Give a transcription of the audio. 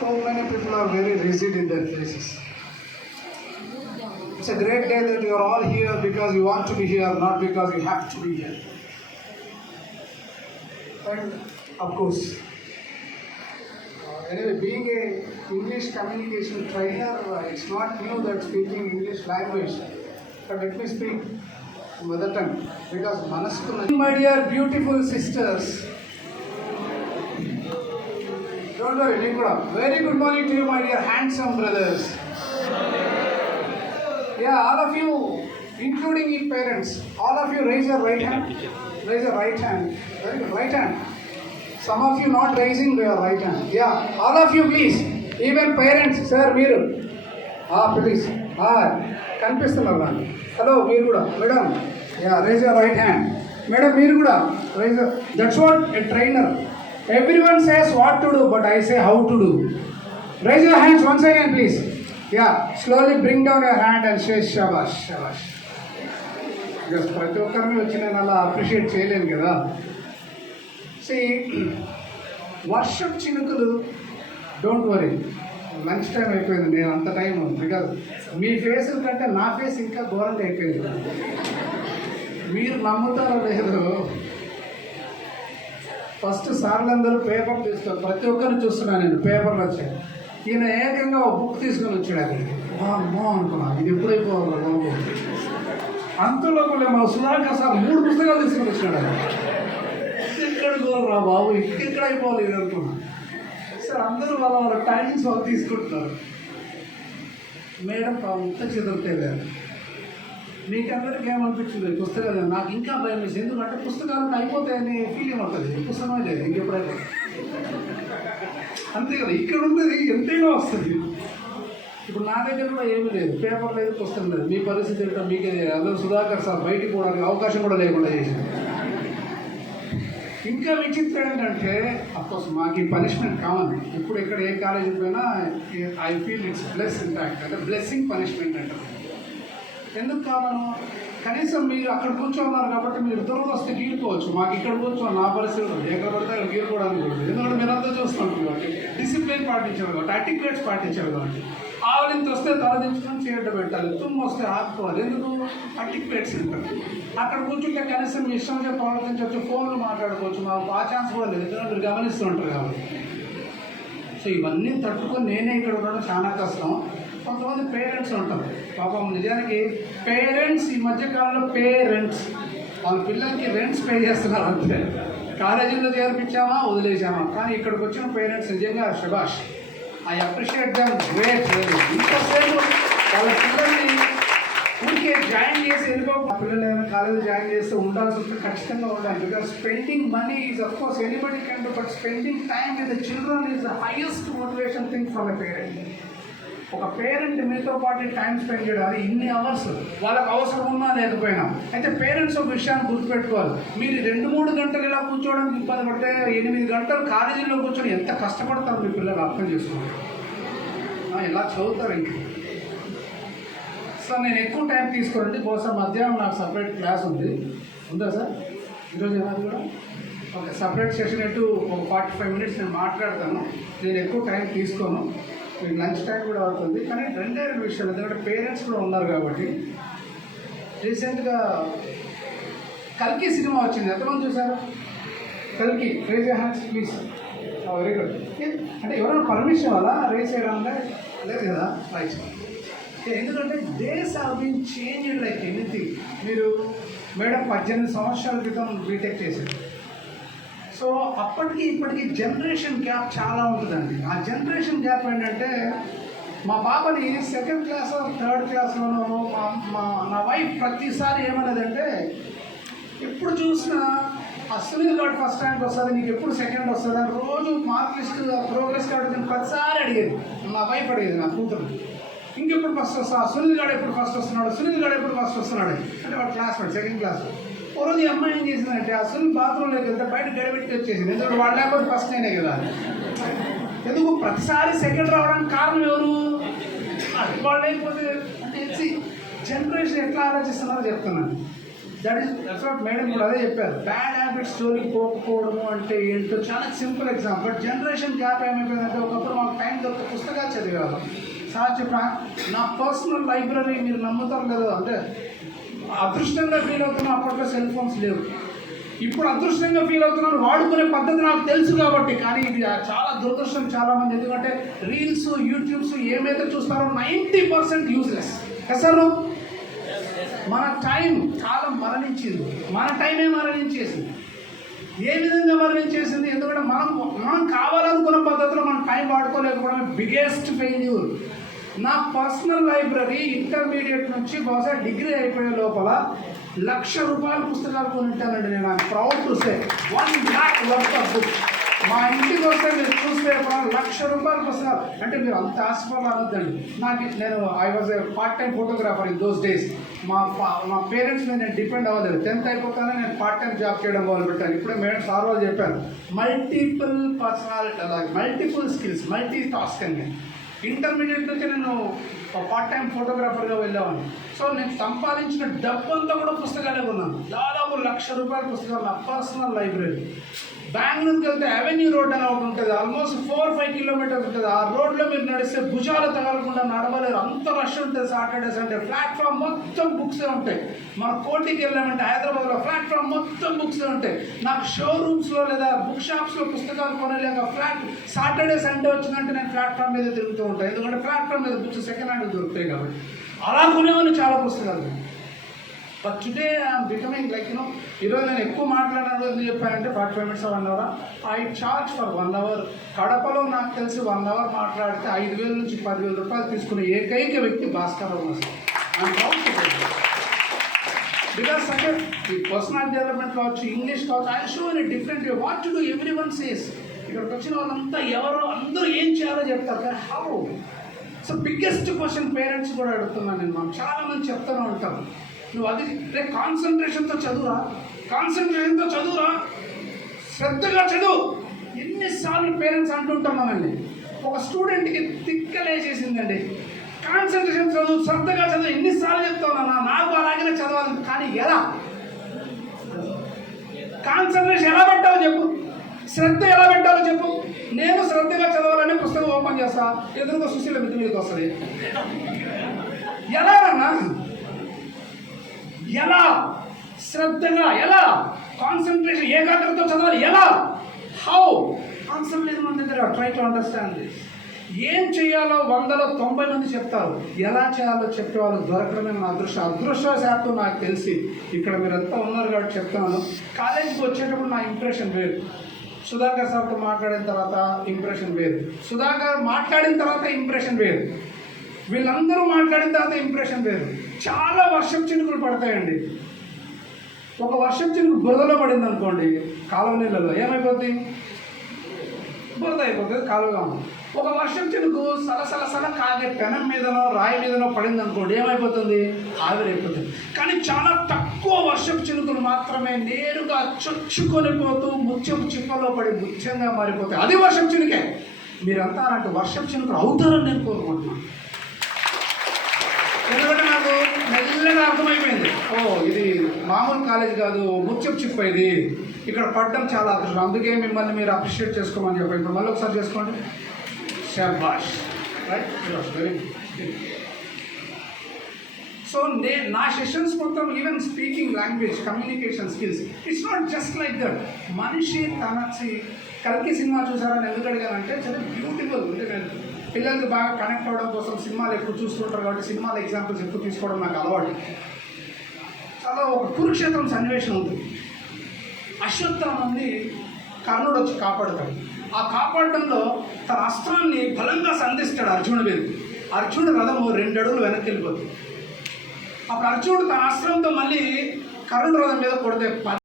So many people are very rigid in their places. It's a great day that you are all here because you want to be here, not because you have to be here. And of course, anyway, being a English communication trainer, it's not new that speaking English language. But let me speak mother tongue because Manasku. My dear beautiful sisters, don't worry, Nikura. Very good morning to you, my dear handsome brothers. Yeah, all of you, including your parents, all of you raise your right hand. Raise your right hand. Very good, right hand. Some of you not raising your right hand. Yeah, all of you please. Even parents, sir, మీరు please. కనిపిస్తున్నారు నాకు. Hello మీరు కూడా madam. Yeah, raise your right hand. Madam మీరు కూడా raise your. That's what a trainer. Everyone says what to do, but I say how to do. Raise your hands once again, please. Yeah, slowly bring down your hand and say shabash, shabash. Because ప్రతి ఒక్కరిని వచ్చి నేను అలా appreciate చేయలేను కదా. వర్షం చినుకులు, don't worry, lunch time అయిపోయింది, నేను అంత టైం ఉంది. బికాజ్ మీ ఫేస్ కంటే నా ఫేస్ ఇంకా ఘోరంగా అయిపోయింది. మీరు నమ్ముతారో లేదు, ఫస్ట్ సార్లందరూ పేపర్ తీస్తారు, ప్రతి ఒక్కరిని చూస్తున్నాను నేను, పేపర్లు వచ్చాయి. ఈయన ఏకంగా ఒక బుక్ తీసుకొని వచ్చాడు. అది అమ్మో అనుకున్నాను, ఇది ఎప్పుడైపోవాలి బాబు. అంతలోపలే మా సుధాకర్ సార్ 3 పుస్తకాలు తీసుకొని వచ్చినాడు. ఎక్కడ రా బాబు, ఎక్కడ అయిపోవాలి ఇది అనుకున్నా. సార్ అందరూ వాళ్ళ టైమింగ్స్ వాళ్ళు తీసుకుంటున్నారు. మేడం అంతా చెదరలేదు. మీకందరికీ ఏమనిపించింది పుస్తకాలు? నాకు ఇంకా భయం వేసింది, ఎందుకంటే పుస్తకాలు అయిపోతాయని ఫీలింగ్ ఉంటుంది. పుస్తకమే లేదు, ఇంకెప్పుడైతే అంతే కదా. ఇక్కడ ఉండేది ఎంతైనా వస్తుంది. ఇప్పుడు నా దగ్గర కూడా ఏమీ లేదు, పేపర్ లేదు, పుస్తకం లేదు. మీ పరిస్థితి ఏంటో మీకే. అందరూ సుధాకర్ సార్ బయటికి పోవడానికి అవకాశం కూడా లేకుండా చేసింది. ఇంకా విచిత్రం ఏంటంటే, అఫ్కోర్స్ మాకు ఈ పనిష్మెంట్ కావాలి. ఇప్పుడు ఇక్కడ ఏ కాలేజీకి పోయినా I feel it's bless impact, అంటే బ్లెస్సింగ్ పనిష్మెంట్ అంటారు. ఎందుకు కావాలను? కనీసం మీరు అక్కడ కూర్చోన్నారు కాబట్టి మీరు వస్తే గీరుకోవచ్చు. మాకు ఇక్కడ కూర్చోవాలి, నా పరిస్థితి ఎక్కడ పడితే అక్కడ గీరుకోవడానికి కూడా. ఎందుకంటే మీరు అంతా చూస్తుంటారు కాబట్టి, డిసిప్లిన్ పాటించారు కాబట్టి, అటిక్వేట్స్ పాటించారు కాబట్టి. ఆవలింత వస్తే తలదించుకొని చేయడం పెట్టాలి, తుమ్ము వస్తే ఆపుకోవాలి. ఎందుకు? అటిక్వేట్స్ ఉంటారు. అక్కడ కూర్చుంటే కనీసం మీ ఇష్టం వచ్చే ప్రవర్తించవచ్చు, ఫోన్లు మాట్లాడుకోవచ్చు. మాకు ఆ ఛాన్స్ కూడా లేదు, ఎందుకంటే మీరు గమనిస్తూ ఉంటారు కాబట్టి. సో ఇవన్నీ తట్టుకొని నేనే ఇక్కడ ఉండడం చాలా కష్టం. కొంతమంది పేరెంట్స్ ఉంటారు పాపం. నిజానికి పేరెంట్స్ ఈ మధ్యకాలంలో పేరెంట్స్ వాళ్ళ పిల్లలకి రెంట్స్ పే చేస్తున్నారు అంతే. కాలేజీలో చేర్పించామా, వదిలేసామా. కానీ ఇక్కడికి వచ్చిన పేరెంట్స్ నిజంగా శభాష్, ఐ అప్రిషియేట్ దమ్ గ్రేట్. ఇంతసేపు వాళ్ళ పిల్లల్ని ఊరికే జాయిన్ చేసి వెళ్ళిపో. పిల్లలు ఏమైనా కాలేజీ జాయిన్ చేస్తే ఉండాల్సి వస్తే ఖచ్చితంగా ఉండాలి. Because spending money is of course anybody can do, but spending time with the children is the highest motivation thing from a parent. ఒక పేరెంట్ మీతో పాటు టైం స్పెండ్ చేయడానికి ఇన్ని అవర్స్ వాళ్ళకి అవసరం ఉన్నా లేకపోయినా. అయితే పేరెంట్స్ ఒక విషయాన్ని గుర్తుపెట్టుకోవాలి. మీరు 2-3 గంటలు ఇలా కూర్చోవడానికి ఇబ్బంది పడితే 8 గంటలు కాలేజీలో కూర్చొని ఎంత కష్టపడతారు మీ పిల్లలు అర్థం చేసుకుంటారు. ఇలా చదువుతారు ఇంక. సార్ నేను ఎక్కువ టైం తీసుకోనండి, బహుశా మధ్యాహ్నం నాకు సపరేట్ క్లాస్ ఉంది. ఉందా సార్ ఈరోజు ఏమైనా కూడా? ఓకే, సపరేట్ సెషన్ ఎటు ఒక 45 మినిట్స్ నేను మాట్లాడతాను. నేను ఎక్కువ టైం తీసుకోను, మీకు లంచ్ టైం కూడా అవుతుంది. కానీ 2 విషయాలు, ఎందుకంటే పేరెంట్స్ కూడా ఉన్నారు కాబట్టి. రీసెంట్గా కల్కి సినిమా వచ్చింది, ఎంతమంది చూసారు? కల్కి raise your hands please. Very good. అంటే ఎవరైనా పర్మిషన్ వల్ల రేజ్ చేయడానికి లేదు కదా? రైట్. ఎందుకంటే days have been changed like anything. మీరు మేడం 18 సంవత్సరాల క్రితం బీటెక్ చేశారు. సో అప్పటికి ఇప్పటికి జనరేషన్ గ్యాప్ చాలా ఉంటుందండి. ఆ జనరేషన్ గ్యాప్ ఏంటంటే, మా పాపని 2nd క్లాస్ 3rd క్లాస్లోనూ నా వైఫ్ ప్రతిసారి ఏమన్నదంటే, ఎప్పుడు చూసినా ఆ సునీల్ గారు ఫస్ట్ ర్యాంక్ వస్తుంది, నీకు ఎప్పుడు సెకండ్ వస్తుంది అని రోజు మార్క్ లిస్ట్ ప్రోగ్రెస్ కార్డు నేను ప్రతిసారి అడిగేది. మా వైఫ్ అడిగేది, నా కూతురు. ఇంకెప్పుడు ఫస్ట్ వస్తా, సునీల్ గారు ఎప్పుడు ఫస్ట్ వస్తున్నాడు, సునీల్ గారు ఎప్పుడు ఫస్ట్ వస్తున్నాడు అంటే వాడు క్లాస్మేట్ 2nd క్లాస్. ఓ రోజు ఈ అమ్మాయి ఏం చేసిందంటే, అసలు బాత్రూంలోకి వెళ్తే బయట గడిపెట్టి వచ్చేసింది. ఎందుకంటే వాడు లేకపోతే ఫస్ట్ నేనే కదా. ఎందుకు ప్రతిసారి సెకండ్ రావడానికి కారణం ఎవరు? వాళ్ళు లేకపోతే. అంటే జనరేషన్ ఎట్లా ఆలోచిస్తున్నారో చెప్తున్నాను. దట్స్ వాట్ మేడం కూడా అదే చెప్పారు. బ్యాడ్ హ్యాబిట్స్ జోలికి పోకపోవడము అంటే ఏంటో చాలా simple example. But generation gap ఏమైపోయిందంటే, ఒకప్పుడు మాకు టైం దొరక చెప్పేవాళ్ళం. సార్ చెప్పిన నా పర్సనల్ లైబ్రరీ మీరు నమ్ముతారు లేదు అంటే అదృష్టంగా ఫీల్ అవుతున్నా. అప్పట్లో సెల్ ఫోన్స్ లేవు, ఇప్పుడు అదృష్టంగా ఫీల్ అవుతున్నాను. వాడుకునే పద్ధతి నాకు తెలుసు కాబట్టి. కానీ ఇది చాలా దురదృష్టం చాలామంది. ఎందుకంటే రీల్స్, యూట్యూబ్స్ ఏమైతే చూస్తారో 90% యూజ్లెస్ కదా. మన టైం చాలా మరణించింది. మన టైమే మరణించేసింది. ఏ విధంగా మరణించేసింది? ఎందుకంటే మనం కావాలనుకున్న పద్ధతిలో మనం టైం వాడుకోలేకపోవడం బిగ్గెస్ట్ ఫెయిల్యూర్. నా పర్సనల్ లైబ్రరీ ఇంటర్మీడియట్ నుంచి బహుశా డిగ్రీ అయిపోయే లోపల ₹1,00,000 పుస్తకాలు కొనింటానండి. నేను I'm proud to say 1 lakh worth of books. మా ఇంటికి వస్తే మీరు చూస్తే ₹1,00,000 పుస్తకాలు అంటే మీరు అంత ఆశపడాలొద్దండి. నేను I was a part time photographer in those days. మా పేరెంట్స్ మీద నేను డిపెండ్ అవ్వలేదు. 10th అయిపోతానే నేను పార్ట్ టైం జాబ్ చేయడం మొదలుపెట్టాను. ఇప్పుడే మేడం సార్ వాళ్ళు చెప్పాను, multiple personality, multiple skills, multi task అని. ఇంటర్మీడియట్ నుంచి నేను పార్ట్ టైం ఫోటోగ్రాఫర్గా వెళ్ళేవాడిని. సో నేను సంపాదించిన డబ్బంతా కూడా పుస్తకాలే కొన్నాను. దాదాపు ₹1,00,000 పుస్తకాలు నా పర్సనల్ లైబ్రరీ. బెంగళూరుకి వెళ్తే అవెన్యూ రోడ్ అని ఒకటి ఉంటుంది, ఆల్మోస్ట్ 4-5 కిలోమీటర్స్ ఉంటుంది. ఆ రోడ్లో మీరు నడిస్తే భుజాలు తగలకుండా నడవలేరు, అంత రష్ ఉంటుంది. సాటర్డే సండే ప్లాట్ఫామ్ మొత్తం బుక్సే ఉంటాయి. మన కోటికి వెళ్ళామంటే హైదరాబాద్లో ప్లాట్ఫామ్ మొత్తం బుక్సే ఉంటాయి. నాకు షోరూమ్స్లో లేదా బుక్ షాప్స్లో పుస్తకాలు కొనలేక సాటర్డే సండే వచ్చిందంటే నేను ప్లాట్ఫామ్ మీద తిరుగుతూ ఉంటాను. ఎందుకంటే ప్లాట్ఫామ్ మీద బుక్స్ సెకండ్ హ్యాండ్ దొరుకుతాయి కాబట్టి. అలా కొనేవాళ్ళు చాలా పుస్తకాలు. But today I'm becoming like ఈరోజు నేను ఎక్కువ మాట్లాడిన రోజు చెప్పానంటే 45 minutes 1 hour. I charge for 1 hour. కడపలో నాకు తెలిసి 1 hour మాట్లాడితే 5,000 నుంచి 10,000 రూపాయలు తీసుకునే ఏకైక వ్యక్తి Bhaskar Rao sir. I'm proud to say because అంటే ఈ పర్సనల్ డెవలప్మెంట్ కావచ్చు, ఇంగ్లీష్ కావచ్చు, I show in different way. What to do everyone says. ఇక్కడికి వచ్చిన వాళ్ళంతా ఎవరో అందరూ ఏం చేయాలో చెప్తారు కానీ how. So biggest question parents కూడా అడుగుతున్నాను నేను. మనం చాలామంది చెప్తూనే ఉంటాం, నువ్వు అది కాన్సన్ట్రేషన్తో చదువురా, కాన్సన్ట్రేషన్తో చదువురా, శ్రద్ధగా చదువు. ఎన్నిసార్లు పేరెంట్స్ అంటుంటాం మనల్ని. ఒక స్టూడెంట్కి తిక్కలేసేసిందండి, కాన్సన్ట్రేషన్ చదువు, శ్రద్ధగా చదువు. ఎన్నిసార్లు చెప్తావునా, నాకు అలాగే చదవాలి. కానీ ఎలా కాన్సన్ట్రేషన్ ఎలా పెట్టాలో చెప్పు, శ్రద్ధ ఎలా పెట్టాలో చెప్పు. నేను శ్రద్ధగా చదవాలని పుస్తకం ఓపెన్ చేస్తా, ఎదురుగా సుశీల మిద్ది మీదకి వస్తుంది. ఎలాగన్నా, ఎలా శ్రద్ధగా, ఎలా కాన్సన్ట్రేషన్ ఏకాగ్రతతో చదవాలి, ఎలా, హౌ. ఆన్సర్ లేదు మన దగ్గర. Try to understand this. ఏం చేయాలో 100లో 90 మంది చెప్తారు, ఎలా చేయాలో చెప్పేవాళ్ళు దొరకడమే మన అదృష్టశాత్తు. నాకు తెలిసి ఇక్కడ మీరంతా ఉన్నారు కాబట్టి చెప్తున్నాను. కాలేజీకి వచ్చేటప్పుడు నా ఇంప్రెషన్ వేరు, సుధాకర్ సార్తో మాట్లాడిన తర్వాత ఇంప్రెషన్ వేరు, సుధాకర్ మాట్లాడిన తర్వాత ఇంప్రెషన్ వేరు, వీళ్ళందరూ మాట్లాడిన తర్వాత ఇంప్రెషన్ వేరు. చాలా వర్షం చినుకులు పడతాయండి. ఒక వర్షం చినుకు బురదలో పడింది అనుకోండి, కాలువ నీళ్ళలో ఏమైపోద్ది? బురద అయిపోతుంది కాలువగా. ఒక వర్షం చినుకు సలసల కాగే పెనం మీదనో రాయి మీదనో పడింది అనుకోండి, ఏమైపోతుంది? ఆవిరైపోతుంది. కానీ చాలా తక్కువ వర్షపు చినుకులు మాత్రమే నేరుగా చొచ్చుకొని పోతూ ముత్యపు చిప్పలో పడి ముత్యంగా మారిపోతాయి. అది వర్షపు చినుకే. మీరంతా అలాంటి వర్షపు చినుకులు అవుతారని నేను కోరుకుంటున్నాను. ఎందుకంటే నాకు మెల్లగా అర్థమైపోయింది, ఇది మామూలు కాలేజ్ కాదు, ముత్యపు చిప్ప ఇది. ఇక్కడ పడడం చాలా అదృష్టం. అందుకే మిమ్మల్ని మీరు అప్రిషియేట్ చేసుకోమని చెప్పండి. ఇప్పుడు మళ్ళీ ఒకసారి చేసుకోండి. శాబాష్, రైట్, వెరీ గుడ్. సో నా సెషన్స్ మొత్తం even speaking language, communication skills, it's not just like that. మనిషి కల్కి సినిమా చూసారని ఎందుకు అడిగానంటే చాలా బ్యూటిఫుల్. అంటే నేను పిల్లలకి బాగా కనెక్ట్ అవ్వడం కోసం సినిమాలు ఎక్కువ చూస్తుంటారు కాబట్టి సినిమాల ఎగ్జాంపుల్స్ ఎక్కువ తీసుకోవడం నాకు అలవాటు. చాలా ఒక కురుక్షేత్రం సన్నివేశం ఉంటుంది. అశ్వత్థామని కర్ణుడు వచ్చి కాపాడుతాడు. ఆ కాపాడడంలో తన అస్త్రాన్ని బలంగా సంధిస్తాడు అర్జునుడి మీద. అర్జునుడి రథము 2 అడుగులు వెనక్కి వెళ్ళిపోతుంది. అప్పుడు అర్జునుడు తన అస్త్రంతో మళ్ళీ కర్ణుడి రథం మీద కొడితే